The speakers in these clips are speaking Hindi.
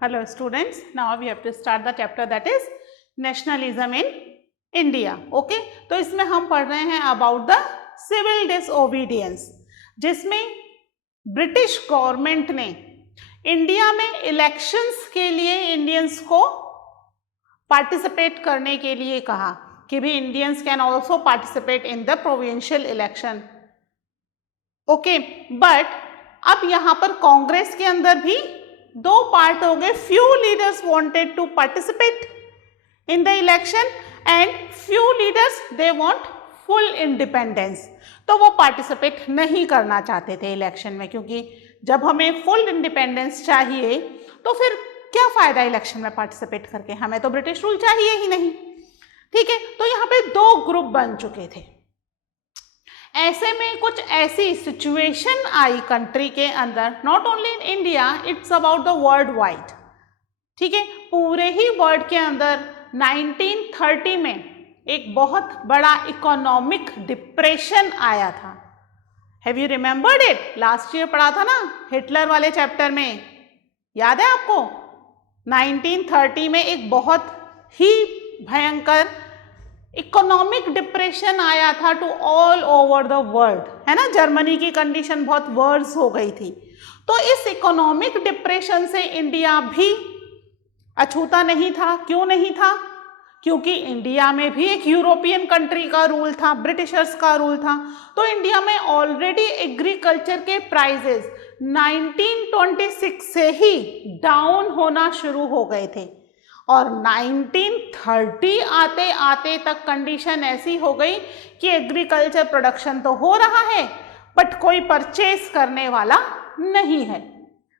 Hello students, now we have to start the chapter that is nationalism in India. Okay, तो इसमें हम पढ़ रहे हैं about the civil disobedience, जिसमें ब्रिटिश गवर्नमेंट ने इंडिया में इलेक्शंस के लिए इंडियंस को पार्टिसिपेट करने के लिए कहा कि भी Indians can also participate in the provincial election. Okay, but अब यहाँ पर कांग्रेस के अंदर भी दो पार्ट हो गए. Few leaders wanted to participate in the election and few leaders they want full independence. तो वो पार्टिसिपेट नहीं करना चाहते थे इलेक्शन में, क्योंकि जब हमें फुल इंडिपेंडेंस चाहिए तो फिर क्या फायदा इलेक्शन में पार्टिसिपेट करके, हमें तो ब्रिटिश रूल चाहिए ही नहीं. ठीक है, तो यहाँ पे दो ग्रुप बन चुके थे. ऐसे में कुछ ऐसी सिचुएशन आई कंट्री के अंदर, not only in India, it's about the world wide. ठीक है, पूरे ही वर्ल्ड के अंदर 1930 में एक बहुत बड़ा इकोनॉमिक डिप्रेशन आया था. Have you remembered it? Last year पढ़ा था ना हिटलर वाले चैप्टर में, याद है आपको? 1930 में एक बहुत ही भयंकर इकोनॉमिक डिप्रेशन आया था to all over the world, है ना. जर्मनी की कंडीशन बहुत वर्स हो गई थी. तो इस इकोनॉमिक डिप्रेशन से इंडिया भी अछूता नहीं था. क्यों नहीं था? क्योंकि इंडिया में भी एक यूरोपियन कंट्री का रूल था, ब्रिटिशर्स का रूल था. तो इंडिया में ऑलरेडी एग्रीकल्चर के प्राइजेस 1926 से ही डाउन होना शुरू हो गए थे, और 1930 आते आते तक कंडीशन ऐसी हो गई कि एग्रीकल्चर प्रोडक्शन तो हो रहा है बट कोई परचेज करने वाला नहीं है.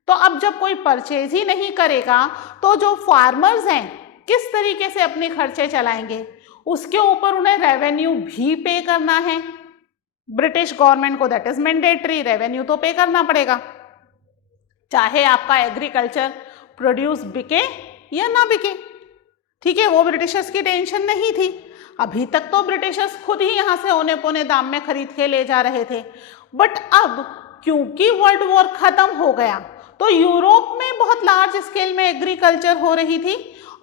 तो अब जब कोई परचेज ही नहीं करेगा तो जो फार्मर्स हैं किस तरीके से अपने खर्चे चलाएंगे? उसके ऊपर उन्हें रेवेन्यू भी पे करना है ब्रिटिश गवर्नमेंट को, दैट इज मैंडेटरी. रेवेन्यू तो पे करना पड़ेगा, चाहे आपका एग्रीकल्चर प्रोड्यूस बिके या ना बिके. ठीक है, वो ब्रिटिशर्स की टेंशन नहीं थी. अभी तक तो ब्रिटिशर्स खुद ही यहाँ से औने पौने दाम में खरीद के ले जा रहे थे. बट अब क्योंकि वर्ल्ड वॉर खत्म हो गया तो यूरोप में बहुत लार्ज स्केल में एग्रीकल्चर हो रही थी,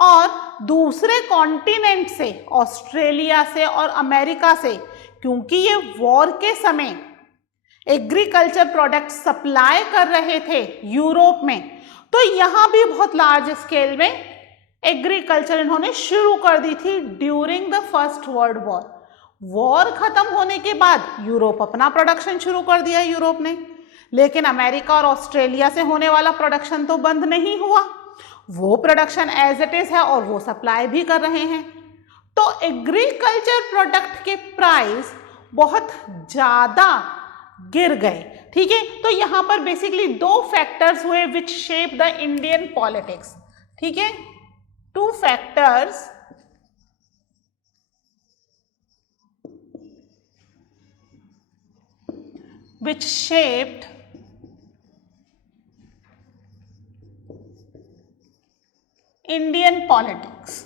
और दूसरे कॉन्टिनेंट से, ऑस्ट्रेलिया से और अमेरिका से, क्योंकि ये वॉर के समय एग्रीकल्चर प्रोडक्ट सप्लाई कर रहे थे यूरोप में, तो यहाँ भी बहुत लार्ज स्केल में एग्रीकल्चर इन्होंने शुरू कर दी थी during the first world war. War खत्म होने के बाद यूरोप अपना प्रोडक्शन शुरू कर दिया यूरोप ने, लेकिन अमेरिका और ऑस्ट्रेलिया से होने वाला प्रोडक्शन तो बंद नहीं हुआ. वो प्रोडक्शन एज इट इज है और वो सप्लाई भी कर रहे हैं. तो एग्रीकल्चर प्रोडक्ट के प्राइस बहुत ज़्यादा गिर गए. ठीक है, तो यहां पर बेसिकली दो फैक्टर्स हुए which shape the Indian politics. ठीक है, two factors which shaped Indian politics.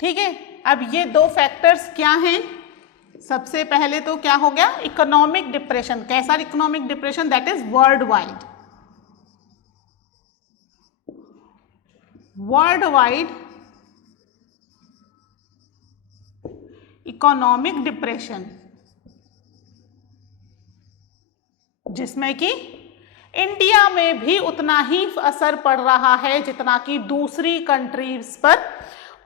ठीक है, अब ये दो फैक्टर्स क्या हैं? सबसे पहले तो क्या हो गया? Economic depression. कैसा economic depression? That is world wide. World wide economic depression, जिसमें कि इंडिया में भी उतना ही असर पड़ रहा है जितना कि दूसरी कंट्रीज पर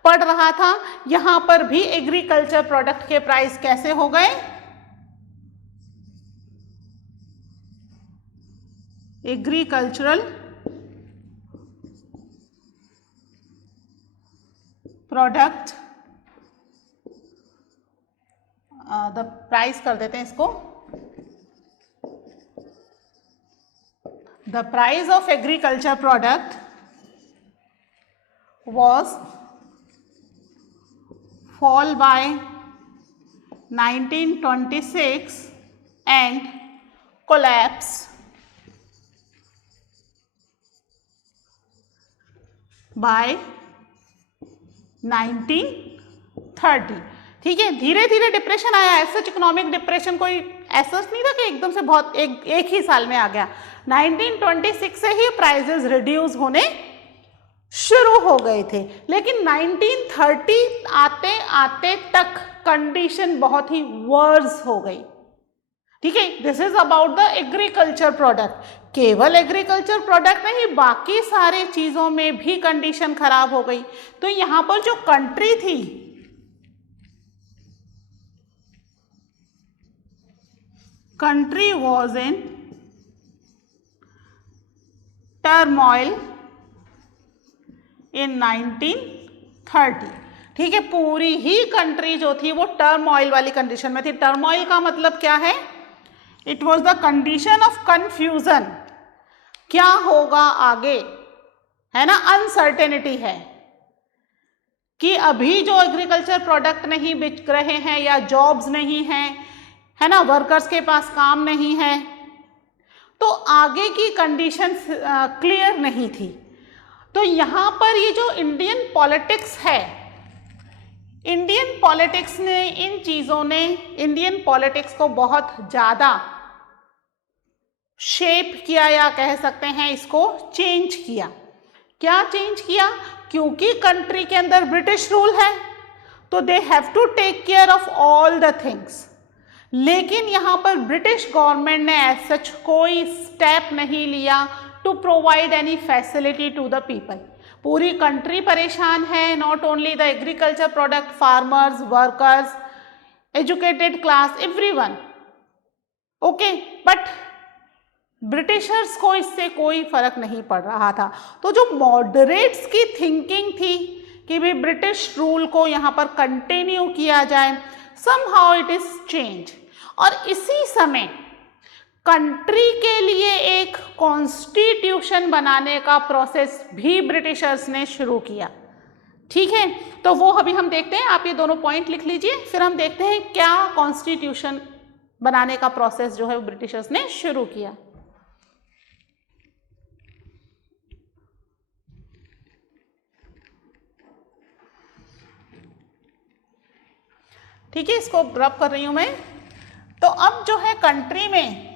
पड़ रहा था. यहां पर भी एग्रीकल्चर प्रोडक्ट के प्राइस कैसे हो गए? एग्रीकल्चरल प्रोडक्ट, द प्राइस कर देते हैं इसको, the price of agriculture product was fall by 1926 and collapse by 1930. ठीक है, धीरे धीरे डिप्रेशन आया है. सच इकोनॉमिक डिप्रेशन कोई ऐसा नहीं था कि एकदम से बहुत एक ही साल में आ गया। 1926 से ही प्राइजेस रिड्यूस होने शुरू हो गए थे, लेकिन 1930 आते आते तक कंडीशन बहुत ही वर्स हो गई। ठीक है, this is about the agriculture product. केवल एग्रीकल्चर प्रोडक्ट नहीं, बाकी सारे चीजों में भी कंडीशन खराब हो गई। तो यहां पर जो कंट्री थी, country was in turmoil in 1930। ठीक है, पूरी ही कंट्री जो थी वो टर्मोइल वाली कंडीशन में थी। टर्मोइल का मतलब क्या है? It was the condition of confusion, क्या होगा आगे, है ना, अनसर्टेनिटी है कि अभी जो एग्रीकल्चर प्रोडक्ट नहीं बिक रहे हैं या जॉब्स नहीं हैं, है ना, वर्कर्स के पास काम नहीं है, तो आगे की कंडीशन क्लियर नहीं थी। तो यहाँ पर ये जो इंडियन पॉलिटिक्स है, इंडियन पॉलिटिक्स ने, इन चीज़ों ने इंडियन पॉलिटिक्स को बहुत ज़्यादा शेप किया, या कह सकते हैं इसको चेंज किया। क्या चेंज किया? क्योंकि कंट्री के अंदर ब्रिटिश रूल है तो they have to take care of all the things, लेकिन यहाँ पर ब्रिटिश गवर्नमेंट ने एज सच कोई स्टेप नहीं लिया to provide any facility to the people. पूरी कंट्री परेशान है, not only the agriculture product, farmers, workers, educated class, everyone. Okay, but Britishers को इससे कोई फर्क नहीं पड़ रहा था। तो जो मॉडरेट्स की थिंकिंग थी कि भी ब्रिटिश रूल को यहाँ पर कंटिन्यू किया जाए, समहाउ इट इज चेंज। और इसी समय कंट्री के लिए एक कॉन्स्टिट्यूशन बनाने का प्रोसेस भी ब्रिटिशर्स ने शुरू किया। ठीक है, तो वो अभी हम देखते हैं। आप ये दोनों पॉइंट लिख लीजिए, फिर हम देखते हैं क्या कॉन्स्टिट्यूशन बनाने का प्रोसेस जो है वो ब्रिटिशर्स ने शुरू किया। ठीक है, इसको रब कर रही हूं मैं। तो अब जो है कंट्री में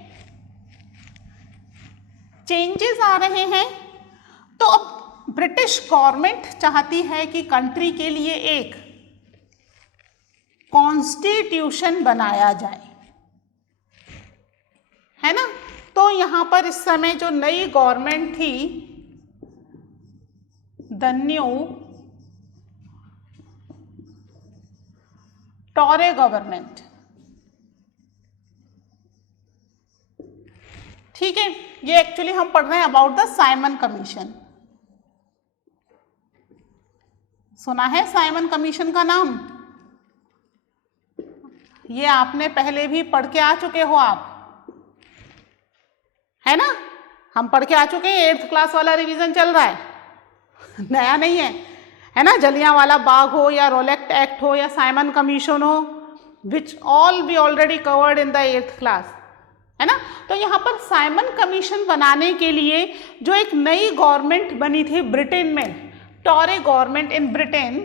चेंजेस आ रहे हैं, तो अब ब्रिटिश गवर्नमेंट चाहती है कि कंट्री के लिए एक कॉन्स्टिट्यूशन बनाया जाए, है ना। तो यहां पर इस समय जो नई गवर्नमेंट थी, द न्यू टॉरे गवर्नमेंट, ठीक है, ये एक्चुअली हम पढ़ रहे हैं अबाउट द साइमन कमीशन। सुना है साइमन कमीशन का नाम? ये आपने पहले भी पढ़ के आ चुके हो आप, है ना। हम पढ़ के आ चुके हैं, 8th क्लास वाला रिवीजन चल रहा है, नया नहीं है ना। जलियांवाला बाग हो या रोलेक्ट एक्ट हो या साइमन कमीशन हो, which all B already covered in the 8th class, है ना। तो यहाँ पर साइमन कमीशन बनाने के लिए जो एक नई गवर्नमेंट बनी थी ब्रिटेन में, Touré government in Britain,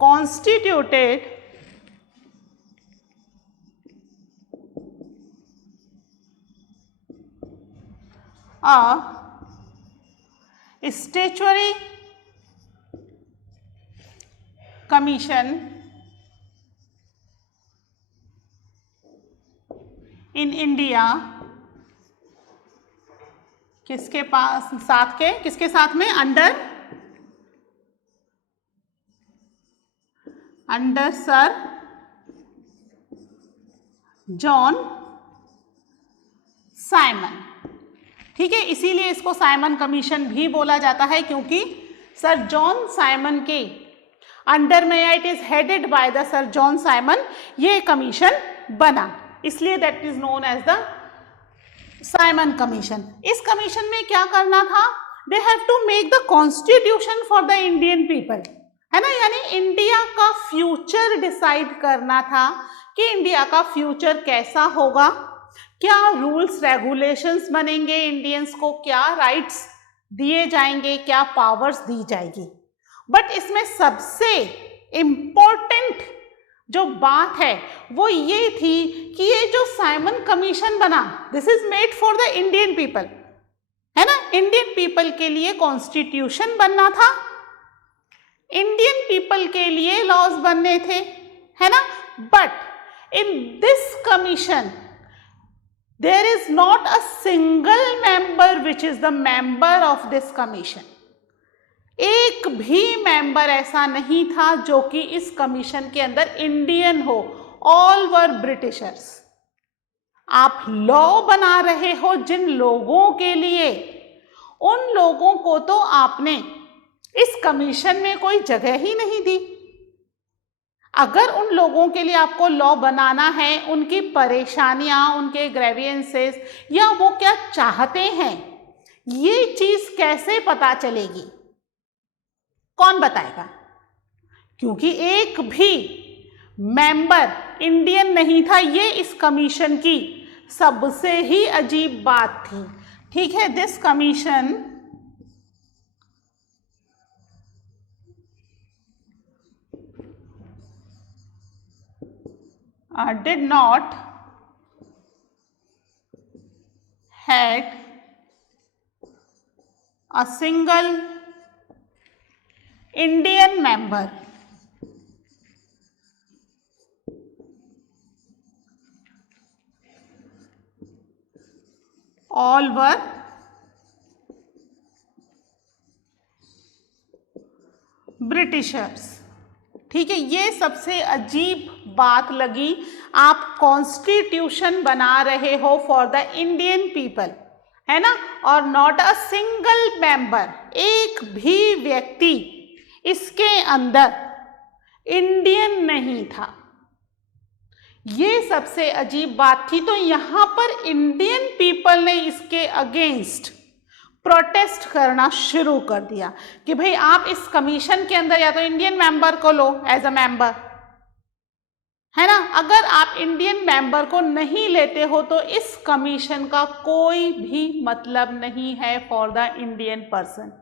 constituted a statutory commission in India, किसके पास साथ के, किसके साथ में, अंडर सर जॉन साइमन। ठीक है, इसीलिए इसको साइमन कमीशन भी बोला जाता है, क्योंकि सर जॉन साइमन के अंडर में, it is headed by the sir John Simon, ये कमीशन बना, इसलिए that is known as the Simon commission. इस कमीशन में क्या करना था? They have to make the constitution for the Indian people, है ना, यानी इंडिया का फ्यूचर डिसाइड करना था कि इंडिया का फ्यूचर कैसा होगा, क्या रूल्स रेगुलेशंस बनेंगे, इंडियंस को क्या राइट्स दिए जाएंगे, क्या पावर्स दी जाएगी। बट इसमें सबसे इम्पोर्टेंट जो बात है वो ये थी कि ये जो साइमन कमीशन बना, this is made for the Indian people, है ना, इंडियन पीपल के लिए कॉन्स्टिट्यूशन बनना था, इंडियन पीपल के लिए लॉज बनने थे, है ना। But in this commission there is not a single member which is the member of this commission. एक भी मेंबर ऐसा नहीं था जो कि इस कमीशन के अंदर इंडियन हो, ऑल वर ब्रिटिशर्स। आप लॉ बना रहे हो जिन लोगों के लिए, उन लोगों को तो आपने इस कमीशन में कोई जगह ही नहीं दी। अगर उन लोगों के लिए आपको लॉ बनाना है, उनकी परेशानियां, उनके ग्रेवियंसेस या वो क्या चाहते हैं, ये चीज कैसे पता चलेगी? कौन बताएगा? क्योंकि एक भी मेंबर इंडियन नहीं था। ये इस कमीशन की सबसे ही अजीब बात थी। ठीक है, this commission did not had a single Indian member. All were Britishers. ठीक है, ये सबसे अजीब बात लगी। आप कॉन्स्टिट्यूशन बना रहे हो फॉर द इंडियन पीपल, है ना, और नॉट अ सिंगल मेंबर, एक भी व्यक्ति इसके अंदर इंडियन नहीं था। ये सबसे अजीब बात थी। तो यहाँ पर इंडियन पीपल ने इसके अगेंस्ट प्रोटेस्ट करना शुरू कर दिया कि भाई आप इस कमीशन के अंदर या तो इंडियन मेंबर को लो एज अ मेंबर, है ना। अगर आप इंडियन मेंबर को नहीं लेते हो तो इस कमीशन का कोई भी मतलब नहीं है फॉर द इंडियन पर्सन।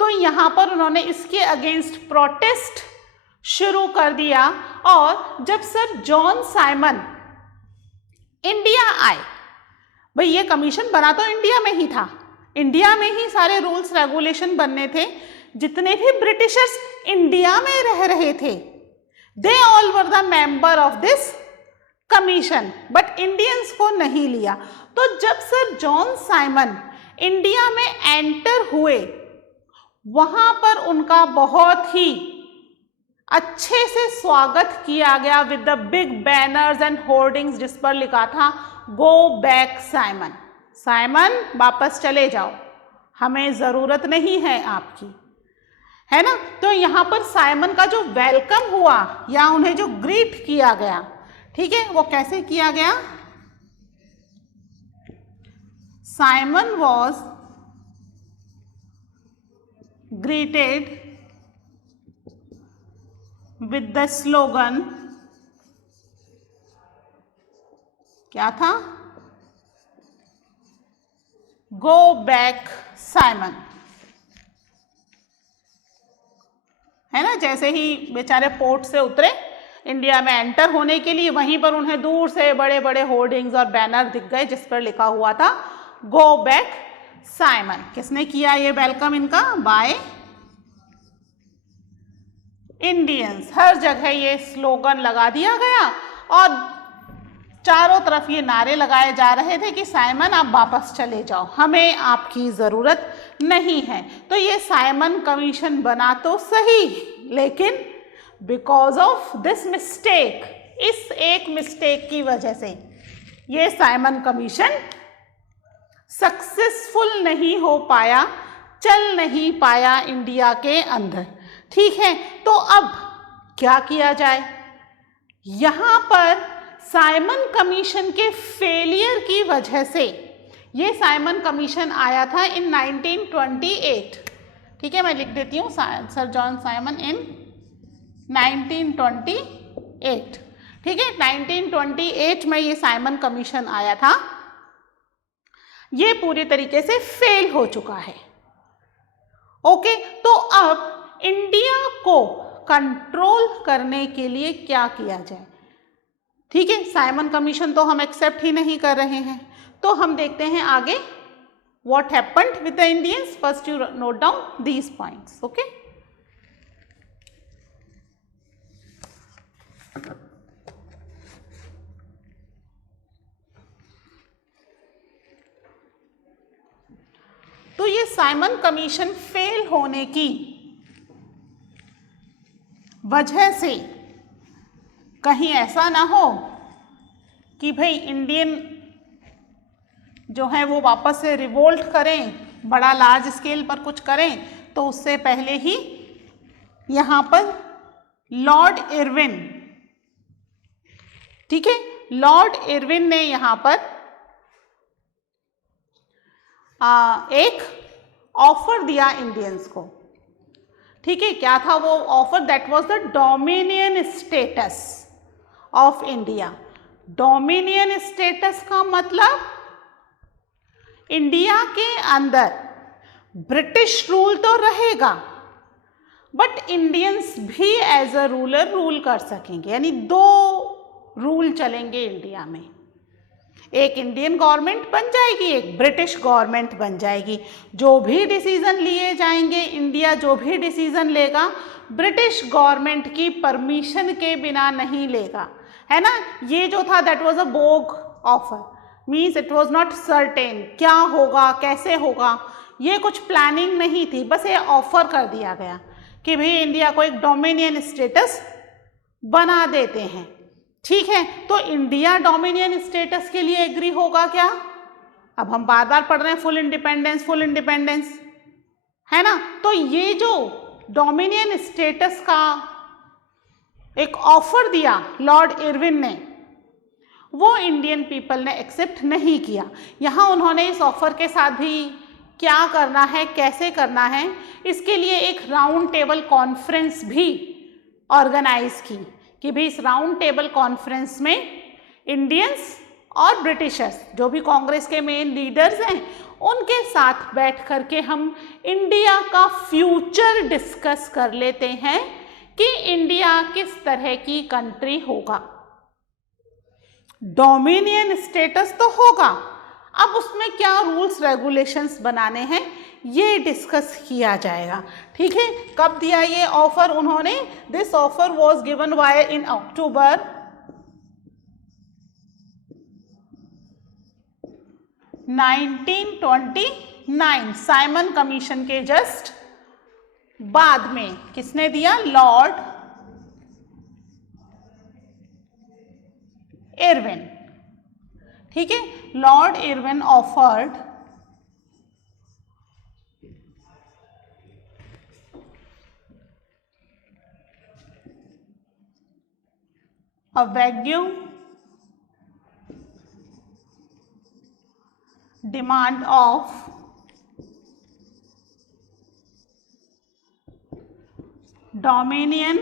तो यहाँ पर उन्होंने इसके अगेंस्ट प्रोटेस्ट शुरू कर दिया। और जब सर जॉन साइमन इंडिया आए, भाई ये कमीशन बना तो इंडिया में ही था, इंडिया में ही सारे रूल्स रेगुलेशन बनने थे। जितने भी ब्रिटिशर्स इंडिया में रह रहे थे, they all were the member of this commission, but Indians को नहीं लिया। तो जब सर जॉन साइमन इंडिया में एंटर हुए, वहां पर उनका बहुत ही अच्छे से स्वागत किया गया with the big banners and hoardings, जिस पर लिखा था गो बैक साइमन, साइमन वापस चले जाओ, हमें ज़रूरत नहीं है आपकी, है ना। तो यहाँ पर साइमन का जो वेलकम हुआ या उन्हें जो ग्रीट किया गया, ठीक है, वो कैसे किया गया? Simon was greeted with the slogan, क्या था? गो बैक साइमन, है ना। जैसे ही बेचारे पोर्ट से उतरे इंडिया में एंटर होने के लिए, वहीं पर उन्हें दूर से बड़े बड़े होर्डिंग्स और बैनर दिख गए जिस पर लिखा हुआ था गो बैक साइमन। किसने किया ये वेलकम इनका? By Indians. हर जगह ये स्लोगन लगा दिया गया और चारों तरफ ये नारे लगाए जा रहे थे कि साइमन आप वापस चले जाओ, हमें आपकी ज़रूरत नहीं है। तो ये साइमन कमीशन बना तो सही, लेकिन बिकॉज ऑफ दिस मिस्टेक, इस एक मिस्टेक की वजह से ये साइमन कमीशन सक्सेसफुल नहीं हो पाया, चल नहीं पाया इंडिया के अंदर। ठीक है, तो अब क्या किया जाए? यहाँ पर साइमन कमीशन के फेलियर की वजह से, ये साइमन कमीशन आया था इन 1928, ठीक है, मैं लिख देती हूँ, सर जॉन साइमन इन 1928, ठीक है, 1928 में ये साइमन कमीशन आया था। ये पूरी तरीके से फेल हो चुका है। ओके, तो अब इंडिया को कंट्रोल करने के लिए क्या किया जाए। ठीक है, साइमन कमीशन तो हम एक्सेप्ट ही नहीं कर रहे हैं। तो हम देखते हैं आगे what happened with the Indians. First you note down these points. Okay. तो ये साइमन कमीशन फेल होने की वजह से कहीं ऐसा ना हो कि भाई इंडियन जो है वो वापस से रिवोल्ट करें, बड़ा लार्ज स्केल पर कुछ करें, तो उससे पहले ही यहाँ पर लॉर्ड इरविन, ठीक है, लॉर्ड इरविन ने यहाँ पर एक ऑफर दिया इंडियंस को। ठीक है, क्या था वो offer? That was the dominion status of India. Dominion status का मतलब इंडिया के अंदर ब्रिटिश रूल तो रहेगा, बट इंडियंस भी एज अ रूलर रूल कर सकेंगे, यानी दो रूल चलेंगे इंडिया में। एक इंडियन गवर्नमेंट बन जाएगी, एक ब्रिटिश गवर्नमेंट बन जाएगी। जो भी डिसीजन लिए जाएंगे, इंडिया जो भी डिसीजन लेगा, ब्रिटिश गवर्नमेंट की परमिशन के बिना नहीं लेगा, है ना। ये जो था that was a bogus offer, means it was not certain, क्या होगा कैसे होगा ये कुछ प्लानिंग नहीं थी, बस ये ऑफर कर दिया गया कि भाई इंडिया को एक डोमिनियन स्टेटस बना देते हैं। ठीक है, तो इंडिया डोमिनियन स्टेटस के लिए एग्री होगा क्या? अब हम बार बार पढ़ रहे हैं फुल इंडिपेंडेंस, है ना। तो ये जो डोमिनियन स्टेटस का एक ऑफर दिया लॉर्ड इरविन ने, वो इंडियन पीपल ने एक्सेप्ट नहीं किया। यहाँ उन्होंने इस ऑफर के साथ भी क्या करना है, कैसे करना है, इसके लिए एक राउंड टेबल कॉन्फ्रेंस भी ऑर्गेनाइज की कि भाई इस राउंड टेबल कॉन्फ्रेंस में इंडियंस और ब्रिटिशर्स, जो भी कांग्रेस के मेन लीडर्स हैं, उनके साथ बैठ करके हम इंडिया का फ्यूचर डिस्कस कर लेते हैं कि इंडिया किस तरह की कंट्री होगा। डोमिनियन स्टेटस तो होगा, अब उसमें क्या रूल्स रेगुलेशंस बनाने हैं ये डिस्कस किया जाएगा। ठीक है, कब दिया ये ऑफर उन्होंने? This offer was given by in October 1929। Simon commission के जस्ट बाद में किसने दिया? Lord Irwin. ठीक है, Lord Irwin offered a vague demand of dominion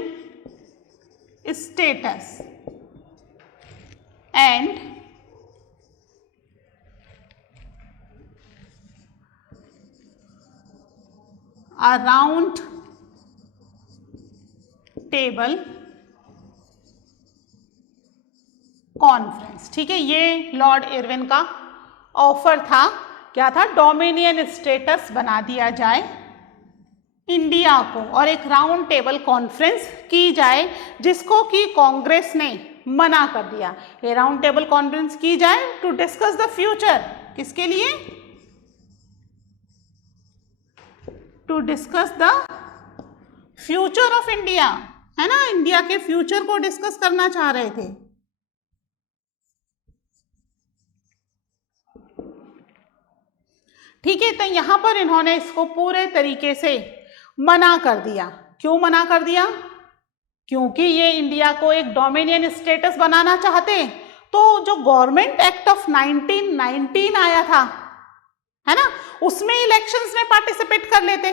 status and a round table conference. ठीक है, ये लॉर्ड इरविन का ऑफर था। क्या था? डोमिनियन स्टेटस बना दिया जाए इंडिया को और एक राउंड टेबल कॉन्फ्रेंस की जाए, जिसको कि कांग्रेस ने मना कर दिया। ये राउंड टेबल कॉन्फ्रेंस की जाए टू डिस्कस द फ्यूचर, किसके लिए? To discuss the future of India, है ना। इंडिया के फ्यूचर को डिस्कस करना चाह रहे थे। ठीक है, तो यहां पर इन्होंने इसको पूरे तरीके से मना कर दिया। क्यों मना कर दिया? क्योंकि ये इंडिया को एक डोमिनियन स्टेटस बनाना चाहते। तो जो गवर्नमेंट एक्ट ऑफ 1919 आया था, है ना, उसमें इलेक्शंस में पार्टिसिपेट कर लेते।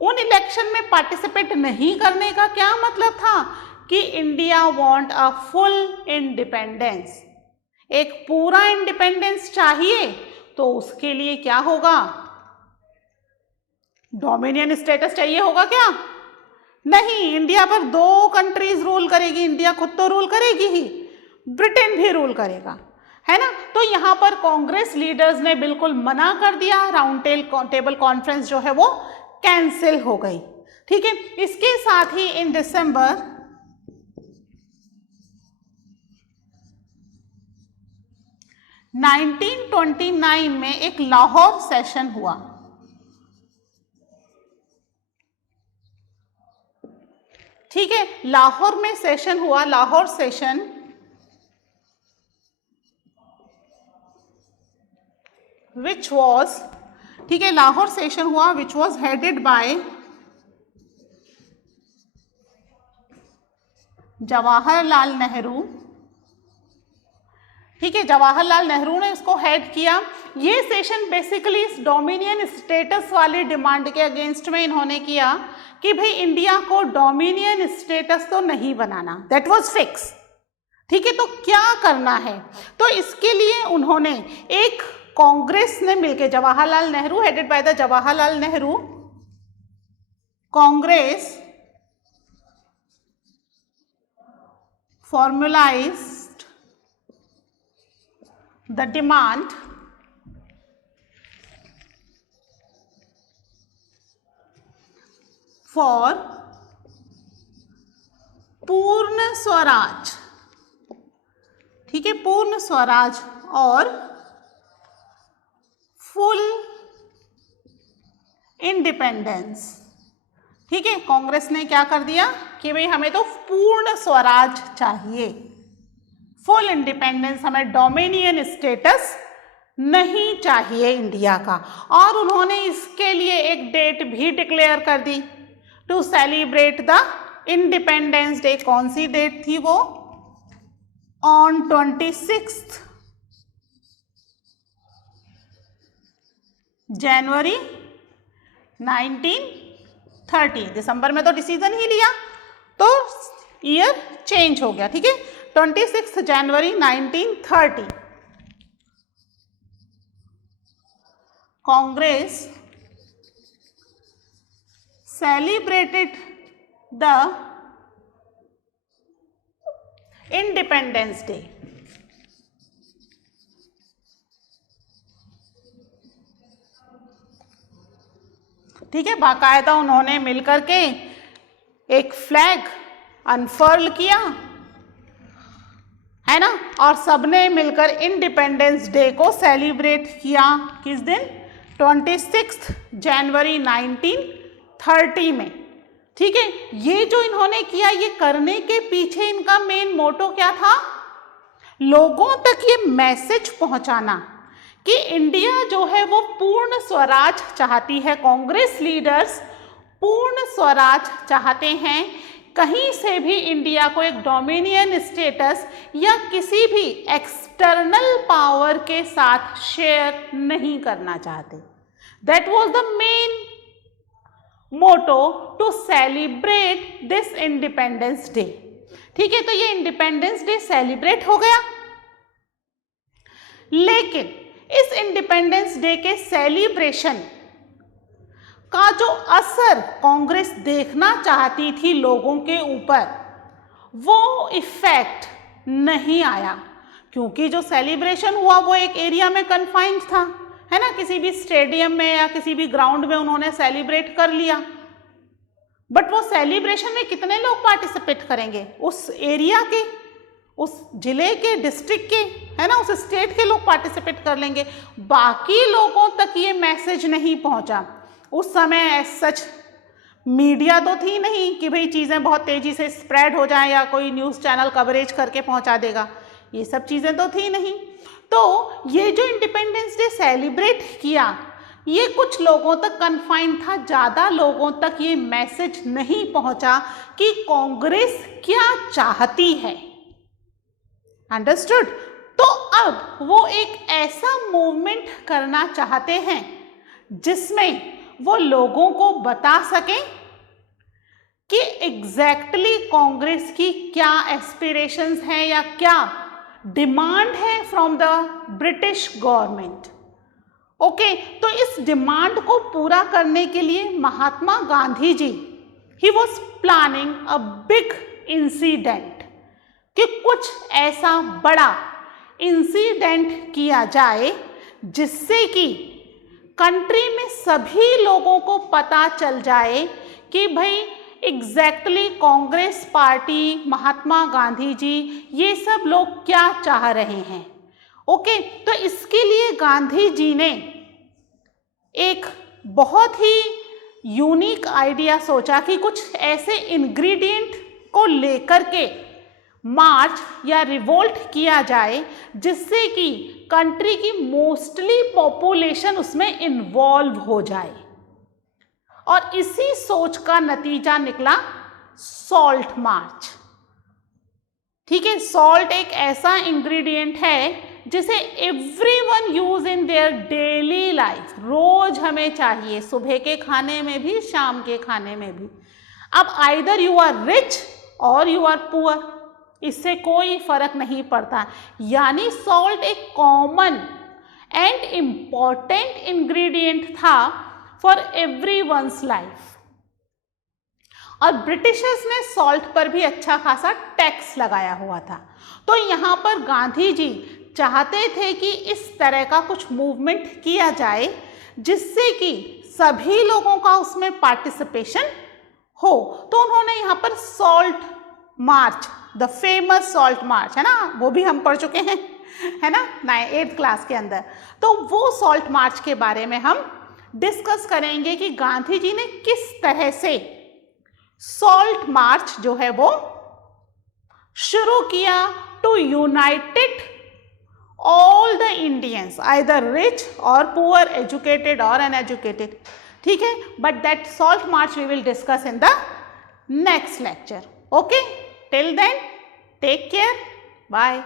उन इलेक्शन में पार्टिसिपेट नहीं करने का क्या मतलब था? कि India want a full independence, एक पूरा इंडिपेंडेंस चाहिए। तो उसके लिए क्या होगा? डोमिनियन स्टेटस चाहिए होगा क्या? नहीं, इंडिया पर 2 कंट्रीज रूल करेगी, इंडिया खुद तो रूल करेगी ही, ब्रिटेन भी रूल करेगा, है ना। तो यहाँ पर कांग्रेस लीडर्स ने बिल्कुल मना कर दिया, राउंड टेबल कॉन्फ्रेंस जो है वो कैंसिल हो गई, ठीक है। इसके साथ ही इन दिसंबर 1929 में एक लाहौर सेशन हुआ, ठीक है। लाहौर में सेशन हुआ, लाहौर सेशन विच वॉज, ठीक है, लाहौर सेशन हुआ which was headed by Jawaharlal Nehru, ठीक है, जवाहरलाल नेहरू ने इसको हेड किया। ये सेशन बेसिकली इस डोमिनियन स्टेटस वाली डिमांड के अगेंस्ट में इन्होंने किया कि भाई इंडिया को डोमिनियन स्टेटस तो नहीं बनाना, दैट वाज फिक्स, ठीक है। तो क्या करना है, तो इसके लिए उन्होंने एक कांग्रेस ने मिलकर, Jawaharlal Nehru headed by the Jawaharlal Nehru Congress formalized the demand for पूर्ण स्वराज, ठीक है, पूर्ण स्वराज और फुल इंडिपेंडेंस, ठीक है। कांग्रेस ने क्या कर दिया कि भाई हमें तो पूर्ण स्वराज चाहिए, फुल इंडिपेंडेंस, हमें डोमिनियन स्टेटस नहीं चाहिए इंडिया का। और उन्होंने इसके लिए एक डेट भी डिक्लेयर कर दी to celebrate the independence day. कौन सी डेट थी वो? ऑन 26 जनवरी 1930। दिसंबर में तो डिसीजन ही लिया तो ईयर चेंज हो गया, ठीक है। 26 जनवरी 1930 Congress celebrated the independence day. ठीक है, बाकायदा उन्होंने मिलकर के एक फ्लैग अनफर्ल किया, है ना, और सबने मिलकर इंडिपेंडेंस डे को सेलिब्रेट किया। किस दिन? 26 जनवरी 1930 में, ठीक है। ये जो इन्होंने किया, ये करने के पीछे इनका मेन मोटो क्या था? लोगों तक ये मैसेज पहुंचाना कि इंडिया जो है वो पूर्ण स्वराज चाहती है। कांग्रेस लीडर्स पूर्ण स्वराज चाहते हैं, कहीं से भी इंडिया को एक डोमिनियन स्टेटस या किसी भी एक्सटर्नल पावर के साथ शेयर नहीं करना चाहते। That was the main motto to celebrate this independence day. ठीक है, तो ये इंडिपेंडेंस डे सेलिब्रेट हो गया, लेकिन इस इंडिपेंडेंस डे के सेलिब्रेशन का जो असर कांग्रेस देखना चाहती थी लोगों के ऊपर, वो इफेक्ट नहीं आया, क्योंकि जो सेलिब्रेशन हुआ वो एक एरिया में कन्फाइंड था, है ना, किसी भी स्टेडियम में या किसी भी ग्राउंड में उन्होंने सेलिब्रेट कर लिया। बट वो सेलिब्रेशन में कितने लोग पार्टिसिपेट करेंगे? उस एरिया के, उस जिले के, डिस्ट्रिक्ट के, है ना, उस स्टेट के लोग पार्टिसिपेट कर लेंगे। बाकी लोगों तक ये मैसेज नहीं पहुंचा। उस समय सच मीडिया तो थी नहीं कि भाई चीज़ें बहुत तेज़ी से स्प्रेड हो जाएं या कोई न्यूज़ चैनल कवरेज करके पहुंचा देगा, ये सब चीज़ें तो थी नहीं। तो ये जो इंडिपेंडेंस डे सेलिब्रेट किया, ये कुछ लोगों तक कन्फाइंड था, ज़्यादा लोगों तक ये मैसेज नहीं पहुंचा कि कांग्रेस क्या चाहती है। अंडरस्टूड? तो अब वो एक ऐसा मूवमेंट करना चाहते हैं जिसमें वो लोगों को बता सकें कि एग्जैक्टली कांग्रेस की क्या एस्पिरेशंस हैं या क्या डिमांड है from the British government. Okay, तो इस डिमांड को पूरा करने के लिए महात्मा गांधी जी ही was planning a big incident, कि कुछ ऐसा बड़ा इंसिडेंट किया जाए जिससे कि कंट्री में सभी लोगों को पता चल जाए कि भाई एग्जैक्टली कांग्रेस पार्टी, महात्मा गांधी जी, ये सब लोग क्या चाह रहे हैं। ओके, तो इसके लिए गांधी जी ने एक बहुत ही यूनिक आइडिया सोचा कि कुछ ऐसे इंग्रेडिएंट को लेकर के मार्च या रिवोल्ट किया जाए जिससे कि कंट्री की मोस्टली पॉपुलेशन उसमें इन्वॉल्व हो जाए। और इसी सोच का नतीजा निकला सॉल्ट मार्च। ठीक है, सॉल्ट एक ऐसा इंग्रेडिएंट है जिसे everyone use in their daily life, रोज हमें चाहिए, सुबह के खाने में भी, शाम के खाने में भी। अब आइदर यू आर रिच और यू आर पुअर, इससे कोई फर्क नहीं पड़ता। यानी सॉल्ट एक कॉमन एंड इम्पॉर्टेंट इंग्रेडिएंट था फॉर एवरीवन्स लाइफ। और ब्रिटिशर्स ने सॉल्ट पर भी अच्छा खासा टैक्स लगाया हुआ था। तो यहाँ पर गांधी जी चाहते थे कि इस तरह का कुछ मूवमेंट किया जाए जिससे कि सभी लोगों का उसमें पार्टिसिपेशन हो। तो उन्होंने यहाँ पर salt march, the famous salt march है ना, वो भी हम पढ़ चुके हैं, है ना, 8th क्लास के अंदर। तो वो सॉल्ट मार्च के बारे में हम डिस्कस करेंगे कि गांधी जी ने किस तरह से सॉल्ट मार्च जो है वो शुरू किया to united all the Indians, either rich और पुअर, एजुकेटेड और अनएजुकेटेड। ठीक है, but that salt march we will discuss in the next lecture. Okay, till then take care, bye.